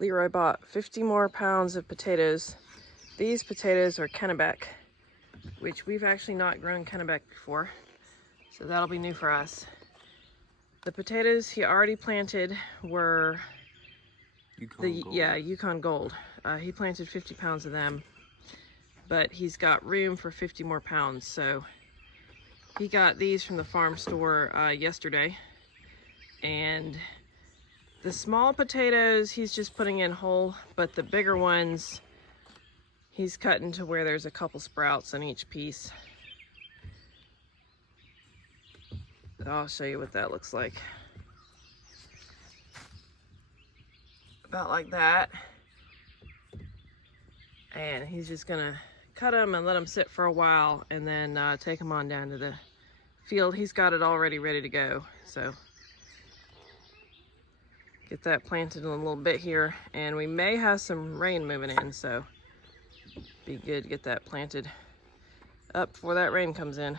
Leroy bought 50 more pounds of potatoes. These potatoes are Kennebec, which we've actually not grown Kennebec before, so that'll be new for us. The potatoes he already planted were Yukon Gold. He planted 50 pounds of them, but he's got room for 50 more pounds. So he got these from the farm store yesterday, and the small potatoes he's just putting in whole, but the bigger ones he's cutting to where there's a couple sprouts on each piece. I'll show you what that looks like. About like that. And he's just gonna cut them and let them sit for a while, and then take them on down to the field. He's got it already ready to go, so get that planted in a little bit here, and we may have some rain moving in, so be good to get that planted up before that rain comes in.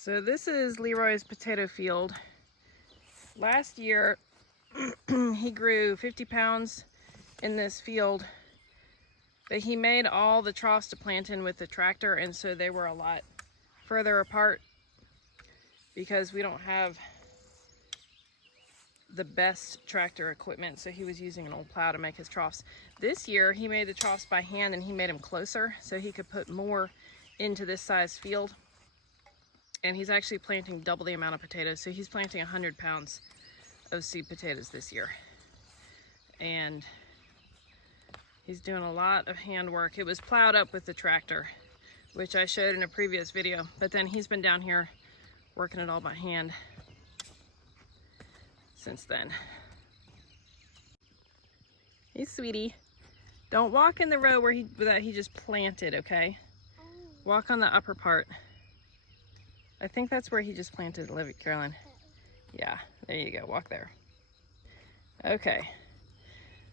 So this is Leroy's potato field. Last year, he grew 50 pounds in this field, but he made all the troughs to plant in with the tractor, and so they were a lot further apart because we don't have the best tractor equipment, so he was using an old plow to make his troughs. This year, he made the troughs by hand, and he made them closer so he could put more into this size field. And he's actually planting double the amount of potatoes. So he's planting 100 pounds of seed potatoes this year. And he's doing a lot of hand work. It was plowed up with the tractor, which I showed in a previous video. But then he's been down here working it all by hand since then. Hey, sweetie. Don't walk in the row where that he just planted, okay? Walk on the upper part. I think that's where he just planted, Olivia, Caroline. Yeah, there you go, walk there. Okay,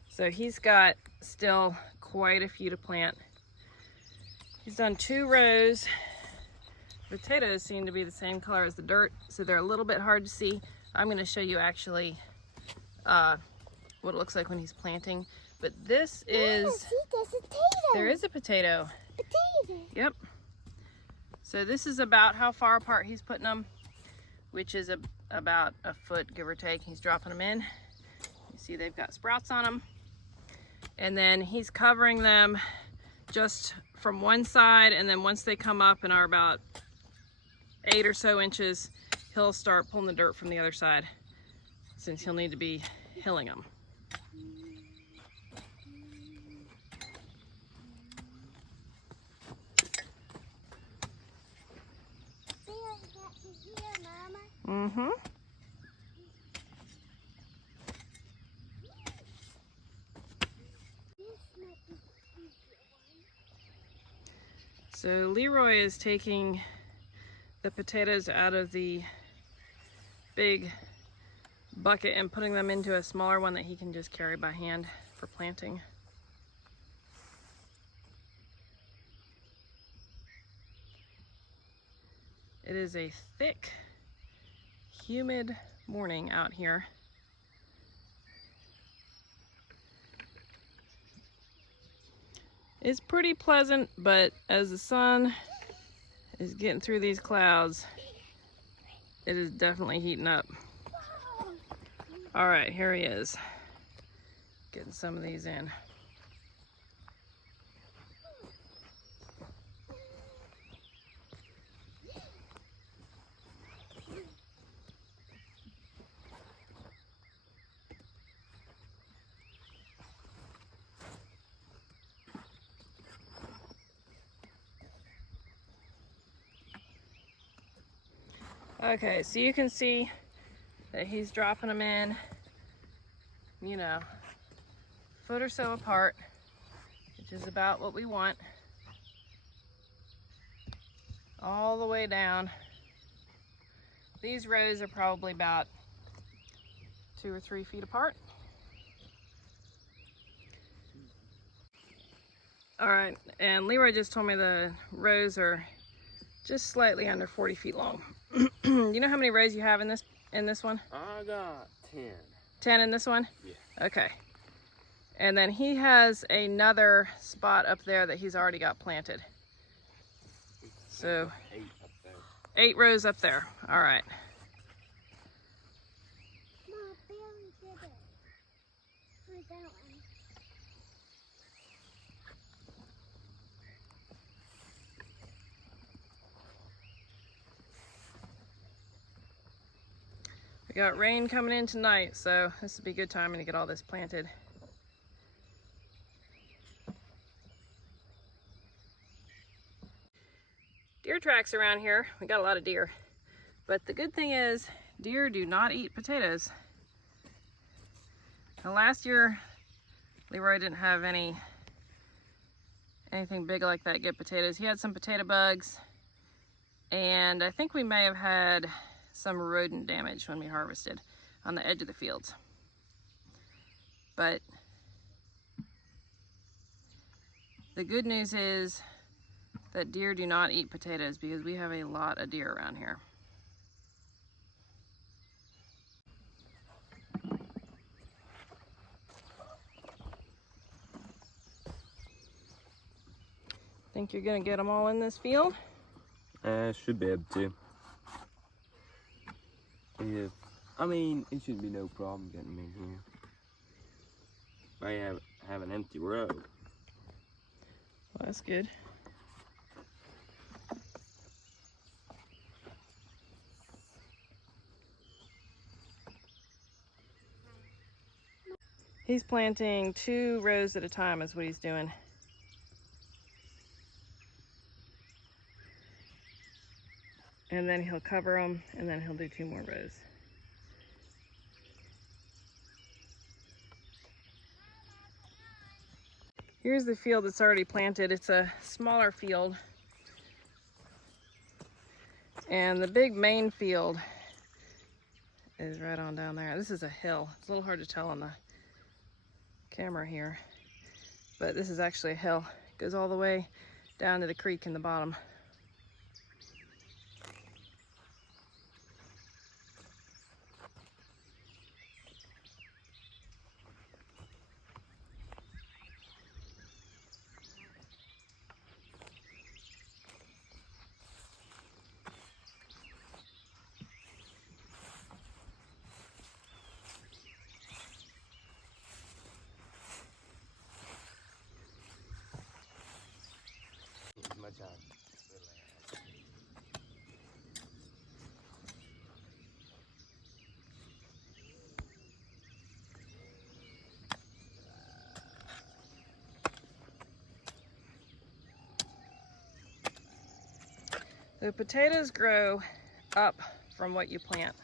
so he's got still quite a few to plant. He's done 2 rows. Potatoes seem to be the same color as the dirt, so they're a little bit hard to see. I'm gonna show you actually what it looks like when he's planting. But this is, there's a potato. There is a potato. Potato. Yep. So this is about how far apart he's putting them, which is about a foot, give or take. He's dropping them in. You see they've got sprouts on them. And then he's covering them just from one side, and then once they come up and are about 8 or so inches, he'll start pulling the dirt from the other side, since he'll need to be hilling them. Mm-hmm. So Leroy is taking the potatoes out of the big bucket and putting them into a smaller one that he can just carry by hand for planting. It is a thick, humid morning out here. It's pretty pleasant, but as the sun is getting through these clouds, it is definitely heating up. All right, here he is, getting some of these in. Okay, so you can see that he's dropping them in, you know, a foot or so apart, which is about what we want, all the way down. These rows are probably about 2 or 3 feet apart. All right, and Leroy just told me the rows are just slightly under 40 feet long. You know how many rows you have in this one? I got 10. 10 in this one? Yeah. Okay. And then he has another spot up there that he's already got planted. So 8 up there. 8 rows up there. All right. Mom, Billy did it. For that one. We got rain coming in tonight, so this would be a good time to get all this planted. Deer tracks around here. We got a lot of deer. But the good thing is, deer do not eat potatoes. Now last year, Leroy didn't have anything big like that get potatoes. He had some potato bugs, and I think we may have had some rodent damage when we harvested on the edge of the fields. But the good news is that deer do not eat potatoes because we have a lot of deer around here. Think you're gonna get them all in this field? Should be able to. Yeah, I mean, it should be no problem getting them in here. I have an empty row. Well, that's good. He's planting 2 rows at a time is what he's doing. And then he'll cover them, and then he'll do 2 more rows. Here's the field that's already planted. It's a smaller field. And the big main field is right on down there. This is a hill. It's a little hard to tell on the camera here, but this is actually a hill. It goes all the way down to the creek in the bottom. My job. The potatoes grow up from what you plant.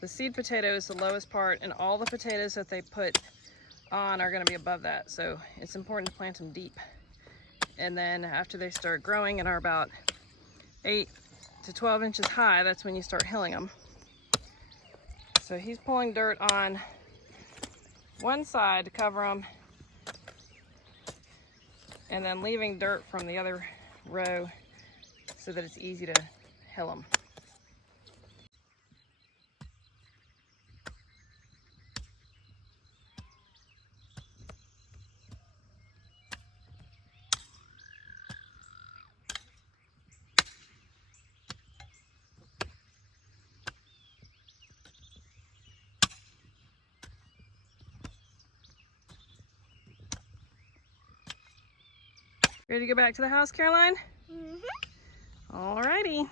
The seed potato is the lowest part, and all the potatoes that they put on are going to be above that. So it's important to plant them deep. And then after they start growing and are about 8 to 12 inches high, that's when you start hilling them. So he's pulling dirt on one side to cover them, and then leaving dirt from the other row so that it's easy to kill them. Ready to go back to the house, Caroline? Mm-hmm. Alrighty.